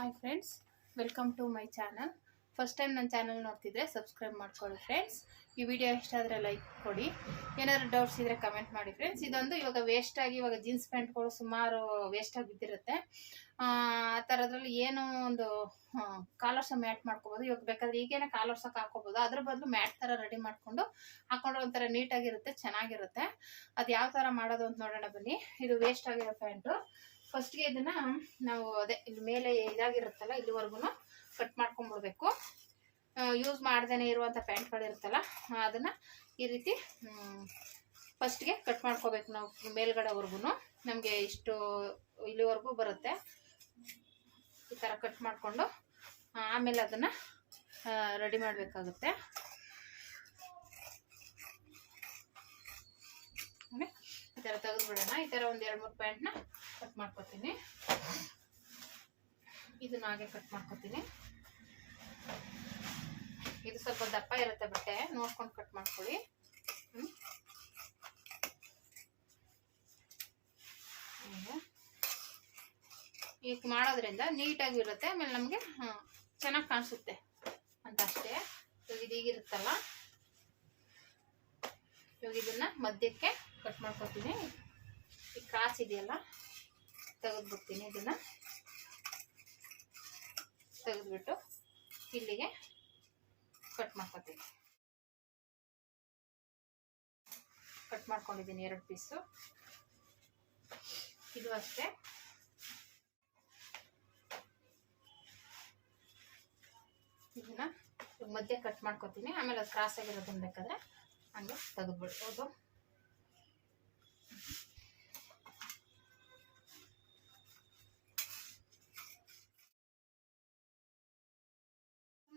Hi friends, welcome to my channel. First time ನನ್ನ channel ನೋಡ್ತಿದ್ರೆ subscribe ಮಾಡ್ಕೊಳ್ಳಿ friends. ಈ ವಿಡಿಯೋ ಇಷ್ಟ ಆದರೆ ಲೈಕ್ ಕೊಡಿ. ಏನಾದರೂ ಡೌಟ್ಸ್ ಇದ್ದರೆ ಕಮೆಂಟ್ ಮಾಡಿ ಫ್ರೆಂಡ್ಸ್. ಇದೊಂದು ಇವಾಗ ವೇಸ್ಟಾಗಿ, ಇವಾಗ ಜೀನ್ಸ್ ಪ್ಯಾಂಟ್ಗಳು ಸುಮಾರು ವೇಸ್ಟಾಗಿ ಬಿದ್ದಿರುತ್ತೆ. ಆ ಥರದ್ರಲ್ಲಿ ಏನೋ ಒಂದು ಕಾಲರ್ಸ ಮ್ಯಾಟ್ ಮಾಡ್ಕೋಬೋದು. ಇವಾಗ ಬೇಕಾದ್ರೆ ಈಗೇನೆ ಕಾಲರ್ಸಕ್ಕೆ ಹಾಕೋಬೋದು. ಅದ್ರ ಬದಲು ಮ್ಯಾಟ್ ಥರ ರೆಡಿ ಮಾಡಿಕೊಂಡು ಹಾಕೊಂಡ್ರೆ ಒಂಥರ ನೀಟಾಗಿರುತ್ತೆ, ಚೆನ್ನಾಗಿರುತ್ತೆ. ಅದು ಯಾವ ಥರ ಮಾಡೋದು ಅಂತ ನೋಡೋಣ ಬನ್ನಿ. ಇದು ವೇಸ್ಟ್ ಆಗಿರೋ ಪ್ಯಾಂಟು. ಫಸ್ಟ್ಗೆ ಇದನ್ನ ನಾವು ಅದೇ ಇಲ್ಲಿ ಮೇಲೆ ಇದಾಗಿರುತ್ತಲ್ಲ ಇಲ್ಲಿವರೆಗೂ ಕಟ್ ಮಾಡ್ಕೊಂಡ್ಬಿಡ್ಬೇಕು. ಯೂಸ್ ಮಾಡ್ದೇನೆ ಇರುವಂಥ ಪ್ಯಾಂಟ್ಗಳಿರುತ್ತಲ್ಲ ಅದನ್ನ ಈ ರೀತಿ ಫಸ್ಟ್ಗೆ ಕಟ್ ಮಾಡ್ಕೋಬೇಕು. ನಾವು ಮೇಲ್ಗಡೆವರೆಗೂ ನಮಗೆ ಇಷ್ಟು ಇಲ್ಲಿವರೆಗೂ ಬರುತ್ತೆ. ಈ ಥರ ಕಟ್ ಮಾಡಿಕೊಂಡು ಆಮೇಲೆ ಅದನ್ನು ರೆಡಿ ಮಾಡಬೇಕಾಗುತ್ತೆ. ಈ ಥರ ತೆಗೆದುಬಿಡೋಣ. ಈ ಥರ ಒಂದು 2-3 ಪ್ಯಾಂಟ್ನ ಕಟ್ ಮಾಡ್ಕೊತೀನಿ. ಇದನ್ನ ಹಾಗೆ ಕಟ್ ಮಾಡ್ಕೊತೀನಿ. ಇದು ಸ್ವಲ್ಪ ದಪ್ಪ ಇರುತ್ತೆ ಬಟ್ಟೆ, ನೋಡ್ಕೊಂಡು ಕಟ್ ಮಾಡ್ಕೊಳ್ಳಿ. ಈಗ ಮಾಡೋದ್ರಿಂದ ನೀಟಾಗಿರುತ್ತೆ, ಆಮೇಲೆ ನಮಗೆ ಚೆನ್ನಾಗಿ ಕಾಣಿಸುತ್ತೆ ಅಂತ ಅಷ್ಟೇ. ಇವಾಗ ಇದು ಹೀಗಿರುತ್ತಲ್ಲ, ಇವಾಗ ಇದನ್ನ ಮಧ್ಯಕ್ಕೆ ಕಟ್ ಮಾಡ್ಕೊತೀನಿ. ಈ ಕ್ರಾಸ್ ಇದೆಯಲ್ಲ ತೆಗೆದ್ಬಿಡ್ತೀನಿ. ಇದನ್ನ ತೆಗೆದ್ಬಿಟ್ಟು ಇಲ್ಲಿಗೆ ಕಟ್ ಮಾಡ್ಕೊತೀನಿ. ಕಟ್ ಮಾಡ್ಕೊಂಡಿದ್ದೀನಿ 2 ಪೀಸು. ಇದು ಅಷ್ಟೇ. ಇದನ್ನ ಮಧ್ಯೆ ಕಟ್ ಮಾಡ್ಕೊತೀನಿ. ಆಮೇಲೆ ಅದು ಕ್ರಾಸ್ ಆಗಿರೋದನ್ನ ಬೇಕಾದ್ರೆ ಹಂಗೆ ತೆಗೆದ್ಬಿಡ್ಬೋದು.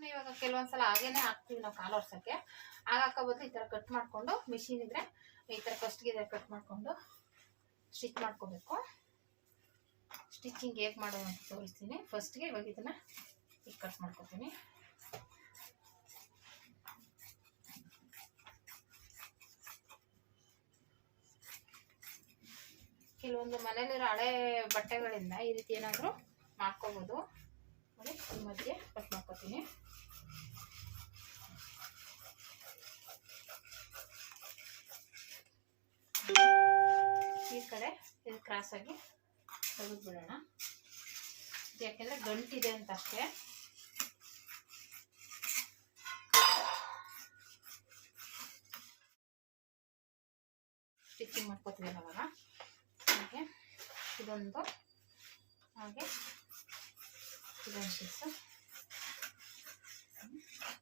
ಇವಾಗ ಕೆಲವೊಂದ್ಸಲ ಹಾಗೇನೆ ಹಾಕ್ತೀವಿ ನಾವು ಕಾಲರ್ಸಕ್ಕೆ. ಆಗ ಹಾಕೋಬೋದು. ಈ ಥರ ಕಟ್ ಮಾಡಿಕೊಂಡು ಮಿಷಿನ್ ಇದ್ರೆ ಈ ಥರ ಫಸ್ಟ್ಗೆ ಇದ್ರೆ ಕಟ್ ಮಾಡಿಕೊಂಡು ಸ್ಟಿಚ್ ಮಾಡ್ಕೋಬೇಕು. ಸ್ಟಿಚಿಂಗ್ ಹೇಗೆ ಮಾಡೋದು ಅಂತ ತೋರಿಸ್ತೀನಿ. ಫಸ್ಟ್ಗೆ ಇವಾಗ ಇದನ್ನ ಈಗ ಕಟ್ ಮಾಡ್ಕೊತೀನಿ. ಕೆಲವೊಂದು ಮನೇಲಿರೋ ಹಳೆ ಬಟ್ಟೆಗಳಿಂದ ಈ ರೀತಿ ಏನಾದರೂ ಮಾಡ್ಕೋಬೋದು. ನೋಡಿ, ಈ ಮಧ್ಯೆ ಕಟ್ ಮಾಡ್ಕೊತೀನಿ. ಈ ಕಡೆ ಇದು ಕ್ರಾಸ್ ಆಗಿ ತೆಗೆದ್ಬಿಡೋಣ. ಯಾಕೆಂದ್ರೆ ಗಂಟಿದೆ ಅಂತ ಅಷ್ಟೇ. ಸ್ಟಿಚಿಂಗ್ ಮಾಡ್ಕೋತೀವಿ ಅವಾಗ. ಹಾಗೆ ಇದೊಂದು, ಹಾಗೆ ಇದೊಂದು ಪೀಸು,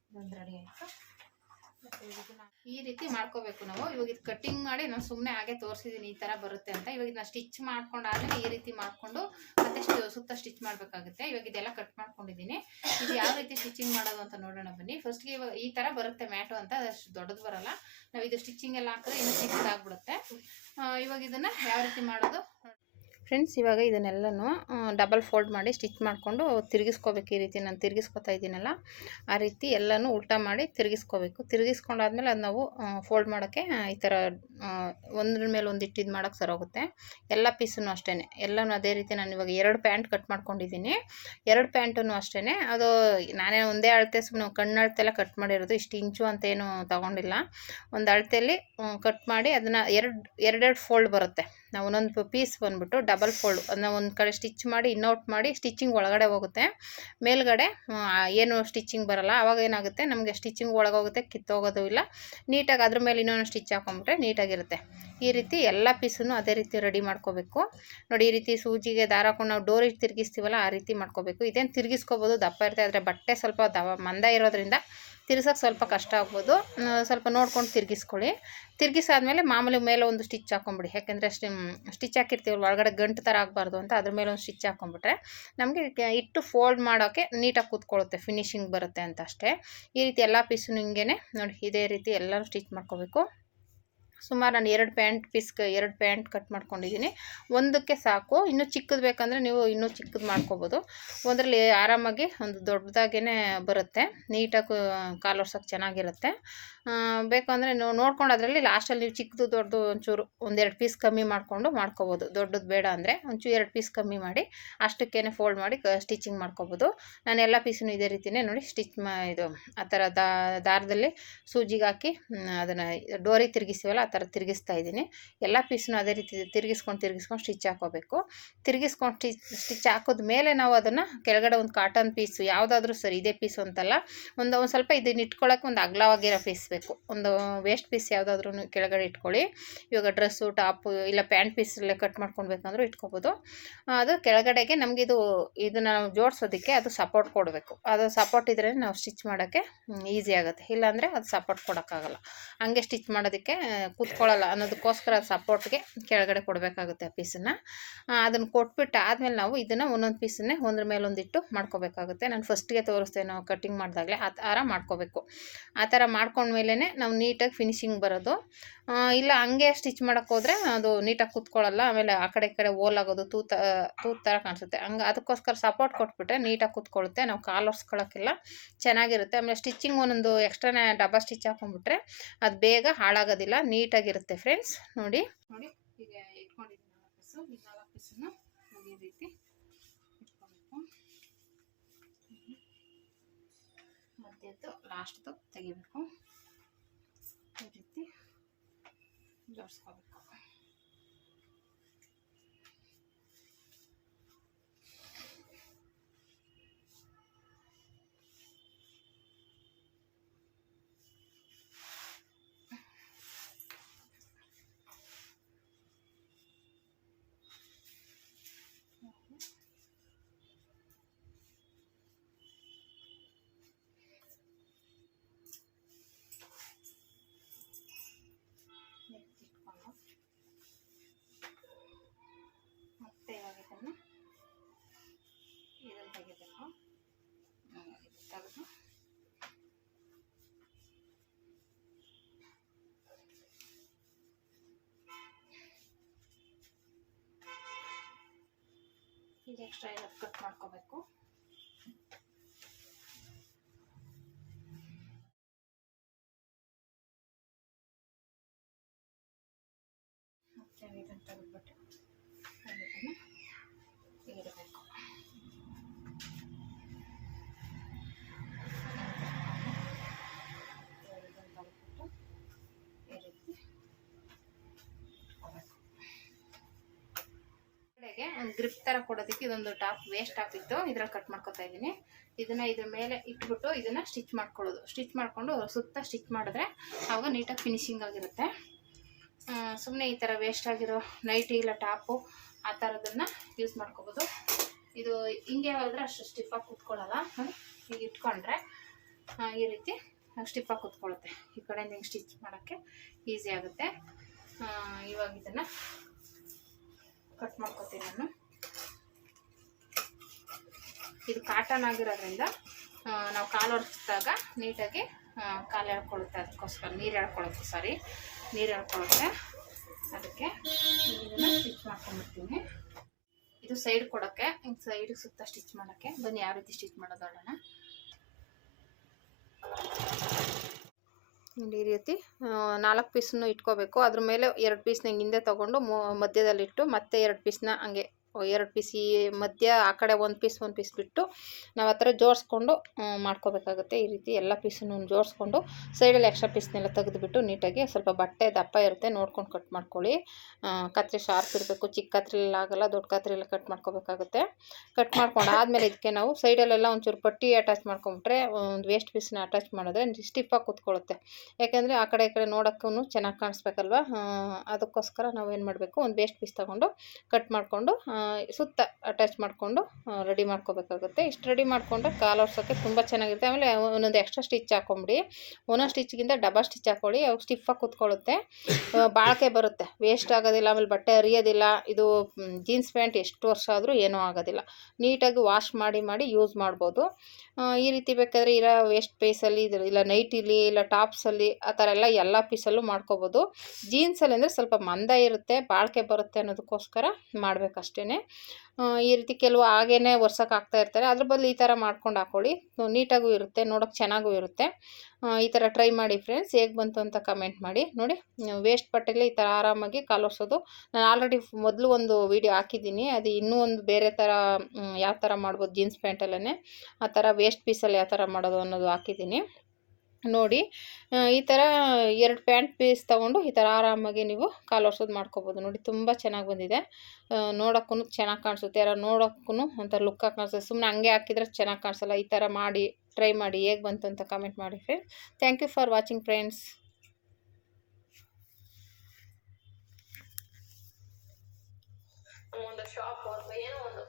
ಇದೊಂದು ರೆಡಿ ಆಯಿತು. ಈ ರೀತಿ ಮಾಡ್ಕೋಬೇಕು ನಾವು. ಇವಾಗ ಇದು ಕಟ್ಟಿಂಗ್ ಮಾಡಿ ನಾನು ಸುಮ್ಮನೆ ಹಾಗೆ ತೋರಿಸಿದ್ದೀನಿ ಈ ಥರ ಬರುತ್ತೆ ಅಂತ. ಇವಾಗ ಇದನ್ನ ಸ್ಟಿಚ್ ಮಾಡ್ಕೊಂಡಾದ್ಮೇಲೆ ಈ ರೀತಿ ಮಾಡಿಕೊಂಡು ಮತ್ತೆ ಸುತ್ತ ಸ್ಟಿಚ್ ಮಾಡಬೇಕಾಗುತ್ತೆ. ಇವಾಗ ಇದೆಲ್ಲ ಕಟ್ ಮಾಡ್ಕೊಂಡಿದ್ದೀನಿ. ಇದು ಯಾವ ರೀತಿ ಸ್ಟಿಚಿಂಗ್ ಮಾಡೋದು ಅಂತ ನೋಡೋಣ ಬನ್ನಿ. ಫಸ್ಟ್ಗೆ ಇವಾಗ ಈ ಥರ ಬರುತ್ತೆ ಮ್ಯಾಟು ಅಂತ, ಅದಷ್ಟು ದೊಡ್ಡದು ಬರಲ್ಲ. ನಾವು ಇದು ಸ್ಟಿಚಿಂಗ್ ಎಲ್ಲ ಹಾಕಿದ್ರೆ ಇನ್ನೂ ಚಿಕ್ಕದಾಗ್ಬಿಡುತ್ತೆ. ಇವಾಗ ಇದನ್ನು ಯಾವ ರೀತಿ ಮಾಡೋದು ಫ್ರೆಂಡ್ಸ್. ಇವಾಗ ಇದನ್ನೆಲ್ಲನೂ ಡಬಲ್ ಫೋಲ್ಡ್ ಮಾಡಿ ಸ್ಟಿಚ್ ಮಾಡಿಕೊಂಡು ತಿರುಗಿಸ್ಕೋಬೇಕು. ಈ ರೀತಿ ನಾನು ತಿರುಗಿಸ್ಕೊತಾ ಇದ್ದೀನಲ್ಲ ಆ ರೀತಿ ಎಲ್ಲನೂ ಉಲ್ಟಾ ಮಾಡಿ ತಿರುಗಿಸ್ಕೋಬೇಕು. ತಿರುಗಿಸ್ಕೊಂಡಾದ್ಮೇಲೆ ಅದು ನಾವು ಫೋಲ್ಡ್ ಮಾಡೋಕ್ಕೆ ಈ ಥರ ಒಂದ್ರ ಮೇಲೆ ಒಂದು ಇಟ್ಟಿದ್ದು ಮಾಡೋಕ್ಕೆ ಸರೋಗುತ್ತೆ. ಎಲ್ಲ ಪೀಸನ್ನು ಅಷ್ಟೇ, ಎಲ್ಲನೂ ಅದೇ ರೀತಿ. ನಾನು ಇವಾಗ 2 ಪ್ಯಾಂಟ್ ಕಟ್ ಮಾಡ್ಕೊಂಡಿದ್ದೀನಿ. 2 ಪ್ಯಾಂಟನ್ನು ಅಷ್ಟೇ. ಅದು ನಾನೇ ಒಂದೇ ಅಳತೆ, ಸುಮ್ಮನೆ ಕಣ್ಣಳತೆಲ್ಲ ಕಟ್ ಮಾಡಿರೋದು. ಇಷ್ಟು ಇಂಚು ಅಂತ ಏನು ತೊಗೊಂಡಿಲ್ಲ. ಒಂದು ಅಳತೆಯಲ್ಲಿ ಕಟ್ ಮಾಡಿ ಅದನ್ನು ಎರಡು ಫೋಲ್ಡ್ ಬರುತ್ತೆ. ನಾವು ಒಂದೊಂದು ಪೀಸ್ ಬಂದ್ಬಿಟ್ಟು ಡಬಲ್ ಫೋಲ್ಡ್, ಅದನ್ನ ಒಂದು ಕಡೆ ಸ್ಟಿಚ್ ಮಾಡಿ ಇನ್ನೌಟ್ ಮಾಡಿ ಸ್ಟಿಚಿಂಗ್ ಒಳಗಡೆ ಹೋಗುತ್ತೆ. ಮೇಲ್ಗಡೆ ಏನು ಸ್ಟಿಚಿಂಗ್ ಬರಲ್ಲ. ಆವಾಗ ಏನಾಗುತ್ತೆ, ನಮಗೆ ಸ್ಟಿಚಿಂಗ್ ಒಳಗೋಗುತ್ತೆ, ಕಿತ್ತೋಗೋದು ಇಲ್ಲ. ನೀಟಾಗಿ ಅದ್ರ ಮೇಲೆ ಇನ್ನೊಂದು ಸ್ಟಿಚ್ ಹಾಕೊಂಡ್ಬಿಟ್ರೆ ನೀಟಾಗಿರುತ್ತೆ. ಈ ರೀತಿ ಎಲ್ಲ ಪೀಸನ್ನು ಅದೇ ರೀತಿ ರೆಡಿ ಮಾಡ್ಕೋಬೇಕು. ನೋಡಿ, ಈ ರೀತಿ ಸೂಜಿಗೆ ದಾರ ಹಾಕೊಂಡು ನಾವು ಡೋರಿಗೆ ತಿರುಗಿಸ್ತೀವಲ್ಲ ಆ ರೀತಿ ಮಾಡ್ಕೋಬೇಕು. ಇದೇನು ತಿರುಗಿಸ್ಕೋಬೋದು, ದಪ್ಪ ಇರುತ್ತೆ. ಆದರೆ ಬಟ್ಟೆ ಸ್ವಲ್ಪ ಮಂದ ಇರೋದ್ರಿಂದ ತಿರ್ಸೋಕ್ಕೆ ಸ್ವಲ್ಪ ಕಷ್ಟ ಆಗ್ಬೋದು. ಸ್ವಲ್ಪ ನೋಡ್ಕೊಂಡು ತಿರುಗಿಸ್ಕೊಳ್ಳಿ. ತಿರುಗಿಸಾದ್ಮೇಲೆ ಮಾಮೂಲಿ ಮೇಲೆ ಒಂದು ಸ್ಟಿಚ್ ಹಾಕೊಂಬಿಡಿ. ಯಾಕೆಂದರೆ ಸ್ಟಿಚ್ ಹಾಕಿರ್ತೀವಲ್ಲ ಒಳಗಡೆ ಗಂಟು ಥರ ಆಗಬಾರ್ದು ಅಂತ ಅದ್ರ ಮೇಲೆ ಒಂದು ಸ್ಟಿಚ್ ಹಾಕೊಂಡ್ಬಿಟ್ರೆ ನಮಗೆ ಇಟ್ಟು ಫೋಲ್ಡ್ ಮಾಡೋಕ್ಕೆ ನೀಟಾಗಿ ಕೂತ್ಕೊಳ್ಳುತ್ತೆ, ಫಿನಿಶಿಂಗ್ ಬರುತ್ತೆ ಅಂತ ಅಷ್ಟೇ. ಈ ರೀತಿ ಎಲ್ಲ ಪೀಸು ಹಿಂಗೇ ನೋಡಿ ಇದೇ ರೀತಿ ಎಲ್ಲರೂ ಸ್ಟಿಚ್ ಮಾಡ್ಕೋಬೇಕು. ಸುಮಾರು ನಾನು 2 ಪ್ಯಾಂಟ್ ಕಟ್ ಮಾಡ್ಕೊಂಡಿದ್ದೀನಿ. ಒಂದಕ್ಕೆ ಸಾಕು. ಇನ್ನೂ ಚಿಕ್ಕದು ಬೇಕಂದರೆ ನೀವು ಇನ್ನೂ ಚಿಕ್ಕದು ಮಾಡ್ಕೋಬೋದು. ಒಂದರಲ್ಲಿ ಆರಾಮಾಗಿ ಒಂದು ದೊಡ್ಡದಾಗೇ ಬರುತ್ತೆ. ನೀಟಾಗಿ ಕಾಲರ್ಸೋಕ್ಕೆ ಚೆನ್ನಾಗಿರುತ್ತೆ. ಬೇಕು ಅಂದರೆ ನೋಡ್ಕೊಂಡು ಅದರಲ್ಲಿ ಲಾಸ್ಟಲ್ಲಿ ನೀವು ಚಿಕ್ಕದು ದೊಡ್ಡದು ಒಂಚೂರು 1-2 ಪೀಸ್ ಕಮ್ಮಿ ಮಾಡಿಕೊಂಡು ಮಾಡ್ಕೋಬೋದು. ದೊಡ್ಡದು ಬೇಡ ಅಂದರೆ ಒಂಚೂರು 2 ಪೀಸ್ ಕಮ್ಮಿ ಮಾಡಿ ಅಷ್ಟಕ್ಕೇ ಫೋಲ್ಡ್ ಮಾಡಿ ಸ್ಟಿಚಿಂಗ್ ಮಾಡ್ಕೋಬೋದು. ನಾನು ಎಲ್ಲ ಪೀಸನ್ನು ಇದೇ ರೀತಿಯೇ ನೋಡಿ ಇದು ಆ ಥರ ದಾರದಲ್ಲಿ ಸೂಜಿಗೆ ಹಾಕಿ ಅದನ್ನು ಡೋರಿ ತಿರುಗಿಸ್ತೀವಲ್ಲ ಆ ಥರ ತಿರುಗಿಸ್ತಾ ಇದ್ದೀನಿ. ಎಲ್ಲ ಪೀಸನ್ನು ಅದೇ ರೀತಿ ತಿರುಗಿಸ್ಕೊಂಡು ಸ್ಟಿಚ್ ಹಾಕೋಬೇಕು. ತಿರುಗಿಸ್ಕೊಂಡು ಸ್ಟಿಚ್ ಹಾಕಿದ ಮೇಲೆ ನಾವು ಅದನ್ನು ಕೆಳಗಡೆ ಒಂದು ಕಾಟನ್ ಪೀಸು ಯಾವುದಾದ್ರೂ ಸರಿ, ಇದೇ ಪೀಸು ಅಂತಲ್ಲ, ಒಂದು ಸ್ವಲ್ಪ ಇದನ್ನ ಇಟ್ಕೊಳ್ಳೋಕೆ ಒಂದು ಅಗಲವಾಗಿರೋ ಪೀಸ್ ಬೇಕು. ಒಂದು ವೇಸ್ಟ್ ಪೀಸ್ ಯಾವುದಾದ್ರೂ ಕೆಳಗಡೆ ಇಟ್ಕೊಳ್ಳಿ. ಇವಾಗ ಡ್ರೆಸ್ಸು, ಟಾಪು ಇಲ್ಲ ಪ್ಯಾಂಟ್ ಪೀಸಲ್ಲೇ ಕಟ್ ಮಾಡ್ಕೊಳ್ಬೇಕಂದ್ರೂ ಇಟ್ಕೋಬೋದು. ಅದು ಕೆಳಗಡೆಗೆ ನಮಗೆ ಇದನ್ನು ನಾವು ಜೋಡಿಸೋದಕ್ಕೆ ಅದು ಸಪೋರ್ಟ್ ಕೊಡಬೇಕು. ಅದು ಸಪೋರ್ಟ್ ಇದ್ದರೆ ನಾವು ಸ್ಟಿಚ್ ಮಾಡೋಕ್ಕೆ ಈಸಿ ಆಗುತ್ತೆ. ಇಲ್ಲಾಂದರೆ ಅದು ಸಪೋರ್ಟ್ ಕೊಡೋಕ್ಕಾಗಲ್ಲ. ಹಂಗೆ ಸ್ಟಿಚ್ ಮಾಡೋದಕ್ಕೆ ಕೂತ್ಕೊಳ್ಳಲ್ಲ ಅನ್ನೋದಕ್ಕೋಸ್ಕರ ಸಪೋರ್ಟ್ಗೆ ಕೆಳಗಡೆ ಕೊಡಬೇಕಾಗುತ್ತೆ ಆ ಪೀಸನ್ನು. ಅದನ್ನು ಕೊಟ್ಬಿಟ್ಟು ಆದಮೇಲೆ ನಾವು ಇದನ್ನು ಒಂದೊಂದು ಪೀಸನ್ನೇ ಒಂದ್ರ ಮೇಲೆ ಒಂದಿಟ್ಟು ಮಾಡ್ಕೋಬೇಕಾಗುತ್ತೆ. ನಾನು ಫಸ್ಟಿಗೆ ತೋರಿಸ್ತೇನೆ ನಾವು ಕಟ್ಟಿಂಗ್ ಮಾಡಿದಾಗಲೇ ಆ ಥರ ಮಾಡ್ಕೋಬೇಕು. ಆ ಥರ ಮಾಡ್ಕೊಂಡ್ಮೇಲೆ ನಾವು ನೀಟಾಗಿ ಫಿನಿಶಿಂಗ್ ಬರೋದು. ಇಲ್ಲ ಹಂಗೆ ಸ್ಟಿಚ್ ಮಾಡೋಕ್ಕೆ ಹೋದರೆ ಅದು ನೀಟಾಗಿ ಕೂತ್ಕೊಳ್ಳಲ್ಲ. ಆಮೇಲೆ ಆ ಕಡೆ ಈ ಕಡೆ ಓಲಾಗೋದು, ತೂತು ಥರ ಕಾಣಿಸುತ್ತೆ. ಅದಕ್ಕೋಸ್ಕರ ಸಪೋರ್ಟ್ ಕೊಟ್ಬಿಟ್ರೆ ನೀಟಾಗಿ ಕೂತ್ಕೊಳ್ಳುತ್ತೆ. ನಾವು ಕಾಲು ಒರೆಸ್ಕೊಳ್ಳೋಕ್ಕೆಲ್ಲ ಚೆನ್ನಾಗಿರುತ್ತೆ. ಆಮೇಲೆ ಸ್ಟಿಚಿಂಗ್ ಒಂದೊಂದು ಎಕ್ಸ್ಟ್ರಾನೇ ಡಬ್ಬ ಸ್ಟಿಚ್ ಹಾಕೊಂಡ್ಬಿಟ್ರೆ ಅದು ಬೇಗ ಹಾಳಾಗೋದಿಲ್ಲ, ನೀಟಾಗಿರುತ್ತೆ ಫ್ರೆಂಡ್ಸ್. ನೋಡಿ ಈಗ ಇಟ್ಕೊಂಡಿದ್ದೀನಿ 4 ಪೀಸು. ಈ 4 ಪೀಸನ್ನು ಈ ರೀತಿ ಇಟ್ಕೊಬೇಕು. ಮಧ್ಯದ್ದು ಲಾಸ್ಟ್ದು ತೆಗಿಬೇಕು. ಈ ರೀತಿ ಜೋಡಿಸ್ಕೋಬೇಕು. ಮತ್ತೆ ಇವಾಗ ಇದನ್ನು ತೆಗಿಬೇಕು. ತೆಗೆದು ಇದು ಎಕ್ಸ್ಟ್ರಾ ಇರೋದು ಕಟ್ ಮಾಡ್ಕೋಬೇಕು. ಮತ್ತೆ ಇದನ್ನು ತೆಗೆದ್ಬಿಟ್ಟು ಅದನ್ನು ಇಡಬೇಕು. ಈ ರೀತಿ ಒಂದು ಗ್ರಿಪ್ ಥರ ಕೊಡೋದಕ್ಕೆ ಇದೊಂದು ಟಾಪ್ ವೇಸ್ಟ್ ಟಾಪ್ ಇತ್ತು, ಇದ್ರಲ್ಲಿ ಕಟ್ ಮಾಡ್ಕೊತಾ ಇದ್ದೀನಿ. ಇದನ್ನು ಇದ್ರ ಮೇಲೆ ಇಟ್ಬಿಟ್ಟು ಇದನ್ನು ಸ್ಟಿಚ್ ಮಾಡ್ಕೊಳ್ಳೋದು. ಸ್ಟಿಚ್ ಮಾಡಿಕೊಂಡು ಸುತ್ತ ಸ್ಟಿಚ್ ಮಾಡಿದ್ರೆ ಆವಾಗ ನೀಟಾಗಿ ಫಿನಿಶಿಂಗ್ ಆಗಿರುತ್ತೆ. ಸುಮ್ಮನೆ ಈ ಥರ ವೇಸ್ಟ್ ಆಗಿರೋ ನೈಟಿ ಇಲ್ಲ ಟಾಪು ಆ ಥರದನ್ನು ಯೂಸ್ ಮಾಡ್ಕೋಬೋದು. ಇದು ಹಿಂಗೆ ಹೋದರೆ ಅಷ್ಟು ಸ್ಟಿಫಾಗಿ ಕೂತ್ಕೊಳ್ಳಲ್ಲ. ಈಗ ಇಟ್ಕೊಂಡ್ರೆ ಈ ರೀತಿ ಸ್ಟಿಫಾಗಿ ಕೂತ್ಕೊಳ್ಳುತ್ತೆ. ಈ ಕಡೆಯಿಂದ ಹಿಂಗೆ ಸ್ಟಿಚ್ ಮಾಡೋಕ್ಕೆ ಈಸಿ ಆಗುತ್ತೆ. ಇವಾಗ ಇದನ್ನು ಕಟ್ ಮಾಡ್ಕೊತೀನಿ ನಾನು. ಇದು ಕಾಟನ್ ಆಗಿರೋದ್ರಿಂದ ನಾವು ಕಾಲು ಒರೆಸಿದಾಗ ನೀಟಾಗಿ ಕಾಲು ಎಳ್ಕೊಳ್ಳುತ್ತೆ. ಅದಕ್ಕೋಸ್ಕರ ನೀರು ಎಳ್ಕೊಳ್ಳುತ್ತೆ. ಅದಕ್ಕೆ ಇದನ್ನು ಸ್ಟಿಚ್ ಮಾಡ್ಕೊಂಡ್ಬಿಡ್ತೀನಿ. ಇದು ಸೈಡ್ ಕೊಡೋಕ್ಕೆ, ಸೈಡಿಗೆ ಸುತ್ತ ಸ್ಟಿಚ್ ಮಾಡೋಕ್ಕೆ. ಬನ್ನಿ ಯಾವ ರೀತಿ ಸ್ಟಿಚ್ ಮಾಡೋದು ನೋಡೋಣ. ಈ ರೀತಿ 4 ಪೀಸನ್ನು ಇಟ್ಕೋಬೇಕು. ಅದ್ರ ಮೇಲೆ 2 ಪೀಸ್ನ ಹಿಂದೆ ತೊಗೊಂಡು ಮಧ್ಯದಲ್ಲಿಟ್ಟು ಮತ್ತೆ 2 ಪೀಸ್ನ ಹಂಗೆ 2 ಪೀಸ್ ಈ ಮಧ್ಯ ಆ ಕಡೆ 1 ಪೀಸ್ ಬಿಟ್ಟು ನಾವು ಆ ಥರ ಜೋಡಿಸ್ಕೊಂಡು ಮಾಡ್ಕೋಬೇಕಾಗುತ್ತೆ. ಈ ರೀತಿ ಎಲ್ಲ ಪೀಸನ್ನು ಜೋಡಿಸ್ಕೊಂಡು ಸೈಡಲ್ಲಿ ಎಕ್ಸ್ಟ್ರಾ ಪೀಸ್ನೆಲ್ಲ ತೆಗೆದುಬಿಟ್ಟು ನೀಟಾಗಿ ಸ್ವಲ್ಪ ಬಟ್ಟೆ ದಪ್ಪ ಇರುತ್ತೆ ನೋಡ್ಕೊಂಡು ಕಟ್ ಮಾಡ್ಕೊಳ್ಳಿ. ಕತ್ರಿ ಶಾರ್ಪ್ ಇರಬೇಕು. ಚಿಕ್ಕ ಕತ್ರಿಯಲ್ಲಿ ಆಗಲ್ಲ, ದೊಡ್ಡ ಕತ್ರಿಯಲ್ಲಿ ಕಟ್ ಮಾಡ್ಕೋಬೇಕಾಗುತ್ತೆ. ಕಟ್ ಮಾಡ್ಕೊಂಡು ಆದಮೇಲೆ ಇದಕ್ಕೆ ನಾವು ಸೈಡಲ್ಲೆಲ್ಲ ಒಂಚೂರು ಪಟ್ಟಿ ಅಟ್ಯಾಚ್ ಮಾಡ್ಕೊಂಬಿಟ್ರೆ ಒಂದು ವೇಸ್ಟ್ ಪೀಸ್ನ ಅಟ್ಯಾಚ್ ಮಾಡಿದ್ರೆ ಸ್ಟಿಫಾಗಿ ಕೂತ್ಕೊಳ್ಳುತ್ತೆ. ಯಾಕೆಂದರೆ ಆ ಕಡೆ ಈ ಕಡೆ ನೋಡೋಕ್ಕೂ ಚೆನ್ನಾಗಿ ಕಾಣಿಸ್ಬೇಕಲ್ವ. ಅದಕ್ಕೋಸ್ಕರ ನಾವೇನು ಮಾಡಬೇಕು, ಒಂದು ವೇಸ್ಟ್ ಪೀಸ್ ತೊಗೊಂಡು ಕಟ್ ಮಾಡಿಕೊಂಡು ಸುತ್ತ ಅಟ್ಯಾಚ್ ಮಾಡಿಕೊಂಡು ರೆಡಿ ಮಾಡ್ಕೋಬೇಕಾಗುತ್ತೆ. ಇಷ್ಟು ರೆಡಿ ಮಾಡಿಕೊಂಡ್ರೆ ಕಾಲು ಒರೆಸೋಕ್ಕೆ ತುಂಬ ಚೆನ್ನಾಗಿರುತ್ತೆ. ಆಮೇಲೆ ಒಂದೊಂದು ಎಕ್ಸ್ಟ್ರಾ ಸ್ಟಿಚ್ ಹಾಕೊಂಬಿಡಿ. ಒಂದೊಂದು ಸ್ಟಿಚ್ಗಿಂತ ಡಬಲ್ ಸ್ಟಿಚ್ ಹಾಕ್ಕೊಳ್ಳಿ. ಅವಾಗ ಸ್ಟಿಫಾಗಿ ಕೂತ್ಕೊಳ್ಳುತ್ತೆ, ಬಾಳಿಕೆ ಬರುತ್ತೆ, ವೇಸ್ಟ್ ಆಗೋದಿಲ್ಲ. ಆಮೇಲೆ ಬಟ್ಟೆ ಹರಿಯೋದಿಲ್ಲ. ಇದು ಜೀನ್ಸ್ ಪ್ಯಾಂಟ್ ಎಷ್ಟು ವರ್ಷ ಆದರೂ ಏನೂ ಆಗೋದಿಲ್ಲ. ನೀಟಾಗಿ ವಾಶ್ ಮಾಡಿ ಯೂಸ್ ಮಾಡ್ಬೋದು. ಈ ರೀತಿ ಬೇಕಾದರೆ ಇರೋ ವೇಸ್ಟ್ ಪೀಸಲ್ಲಿ ಇಲ್ಲ ನೈಟಿಲಿ ಇಲ್ಲ ಟಾಪ್ಸಲ್ಲಿ ಆ ಥರ ಎಲ್ಲ ಪೀಸಲ್ಲೂ ಮಾಡ್ಕೋಬೋದು. ಜೀನ್ಸಲ್ಲಿ ಅಂದರೆ ಸ್ವಲ್ಪ ಮಂದ ಇರುತ್ತೆ, ಬಾಳಿಕೆ ಬರುತ್ತೆ ಅನ್ನೋದಕ್ಕೋಸ್ಕರ ಮಾಡಬೇಕಷ್ಟೇ. ಈ ರೀತಿ ಕೆಲವು ಹಾಗೇನೆ ಒರ್ಸಕ್ಕೆ ಹಾಕ್ತಾ ಇರ್ತಾರೆ. ಅದ್ರ ಬದಲು ಈ ಥರ ಮಾಡ್ಕೊಂಡು ಹಾಕ್ಕೊಳ್ಳಿ, ನೀಟಾಗೂ ಇರುತ್ತೆ, ನೋಡೋಕೆ ಚೆನ್ನಾಗೂ ಇರುತ್ತೆ. ಈ ಥರ ಟ್ರೈ ಮಾಡಿ ಫ್ರೆಂಡ್ಸ್. ಹೇಗೆ ಬಂತು ಅಂತ ಕಮೆಂಟ್ ಮಾಡಿ. ನೋಡಿ, ವೇಸ್ಟ್ ಬಟ್ಟೆಲಿ ಈ ಥರ ಆರಾಮಾಗಿ ಕಾಲು ಒರೆಸೋದು. ನಾನು ಆಲ್ರೆಡಿ ಮೊದಲು ಒಂದು ವಿಡಿಯೋ ಹಾಕಿದ್ದೀನಿ, ಅದು ಇನ್ನೂ ಒಂದು ಬೇರೆ ಥರ ಯಾವ ಥರ ಮಾಡ್ಬೋದು ಜೀನ್ಸ್ ಪ್ಯಾಂಟಲ್ಲೇ ಆ ಥರ ವೇಸ್ಟ್ ಪೀಸಲ್ಲಿ ಯಾವ ಥರ ಮಾಡೋದು ಅನ್ನೋದು ಹಾಕಿದ್ದೀನಿ ನೋಡಿ. ಈ ಥರ 2 ಪ್ಯಾಂಟ್ ಪೀಸ್ ತೊಗೊಂಡು ಈ ಥರ ಆರಾಮಾಗಿ ನೀವು ಕಾಲು ಒರೆಸೋದು ಮಾಡ್ಕೋಬೋದು. ನೋಡಿ, ತುಂಬ ಚೆನ್ನಾಗಿ ಬಂದಿದೆ, ನೋಡೋಕ್ಕೂ ಚೆನ್ನಾಗಿ ಕಾಣಿಸುತ್ತೆ, ಯಾರು ನೋಡೋಕ್ಕೂ ಒಂಥರ ಲುಕ್ಕಾಗಿ ಕಾಣಿಸುತ್ತೆ. ಸುಮ್ಮನೆ ಹಂಗೆ ಹಾಕಿದ್ರೆ ಚೆನ್ನಾಗಿ ಕಾಣಿಸಲ್ಲ. ಈ ಥರ ಮಾಡಿ ಟ್ರೈ ಮಾಡಿ, ಹೇಗೆ ಬಂತು ಅಂತ ಕಮೆಂಟ್ ಮಾಡಿ friends. Thank you for watching friends. ಒಂದು ಶಾಪ್ ಏನೋ ಒಂದು